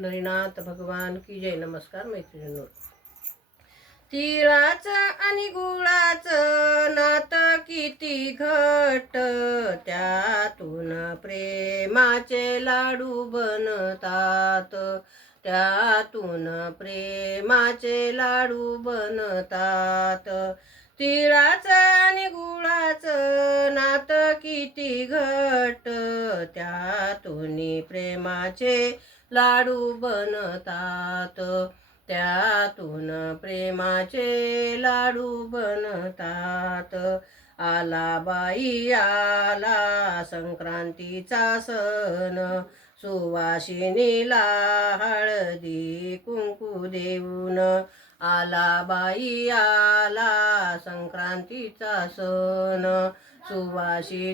नरीनाथ भगवान की जय. नमस्कार मैत्रिणींनो. तिळाचं आणि गुळाचं नात किती घट. त्यातून प्रेमाचे लाडू बनतात. त्यातून प्रेमाचे लाडू बनतात. तिळाचं आणि गुळाचं नात किती घट. त्यातून प्रेमाचे लाडू बनतात. त्यातून प्रेमाचे लाडू बनतात. आला बाई आला संक्रांतीचा सण. सुवासिनीला हळदी कुंकू देऊन. आला बाई आला संक्रांतीचा सण. सुवासिनीला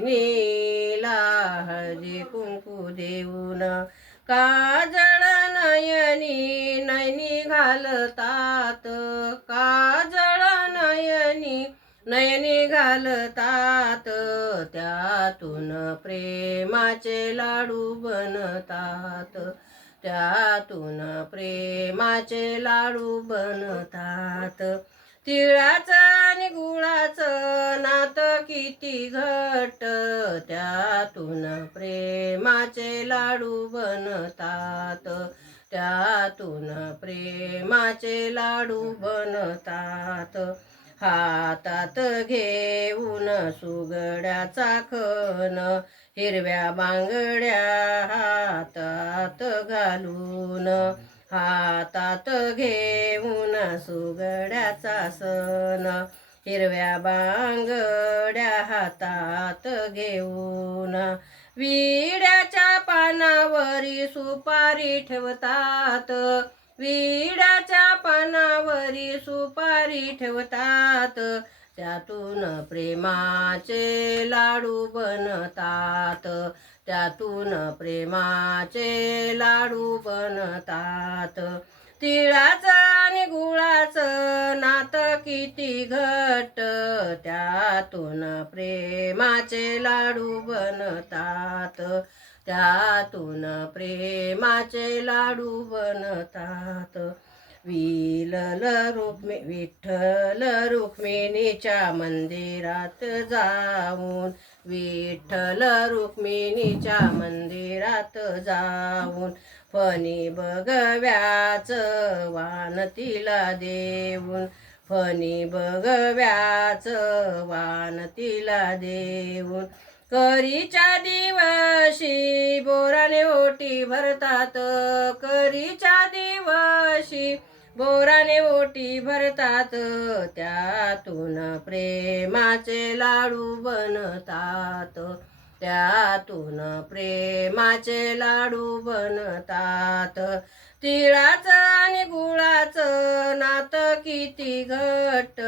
हळदी कुंकू देऊन. काजळ नयनी नयनी घालतात? काजळ नयनी नयनी घालतात? त्यातून प्रेमाचे लाडू बनतात. त्यातून प्रेमाचे लाडू बनतात. तिळाचं आणि गुळाचं नातं किती घट त्यातून प्रेमाचे लाडू बनतात. त्यातून प्रेमाचे लाडू बनतात. हातात घेऊन सुगड्याचा खण हिरव्या बांगड्या हातात घालून हातात घेऊन सुगड्याचा सण हिरव्या बांगड्या हातात घेऊन विड्याच्या पानावरी सुपारी ठेवतात. विड्याच्या पानावरी सुपारी ठेवतात. त्यातून प्रेमाचे लाडू बनतात. त्यातून प्रेमाचे लाडू बनतात. तिळाचं आणि गुळाचं नातं किती घट त्यातून प्रेमाचे लाडू बनतात. त्यातून प्रेमाचे लाडू बनतात. विलल रुक्मी विठ्ठल रुक्मिणीच्या मंदिरात जाऊन विठ्ठल रुक्मिणीच्या मंदिरात जाऊन फणी बघव्याच वान तिला देऊन. फणी बघव्याच वान तिला देऊन. करीच्या दिवशी बोराने ओटी भरतात. करीच्या दिवशी बोराने ओटी भरतात. त्यातून प्रेमाचे लाडू बनतात. त्यातून प्रेमाचे लाडू बनतात. तिळाचं आणि गुळाचं नातं किती घट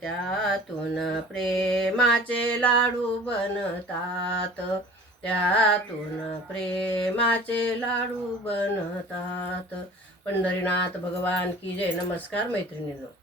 त्यातून प्रेमाचे लाडू बनतात. त्यातून प्रेमाचे लाडू बनतात. पंढरीनाथ भगवान की जय. नमस्कार मैत्रिणींनो.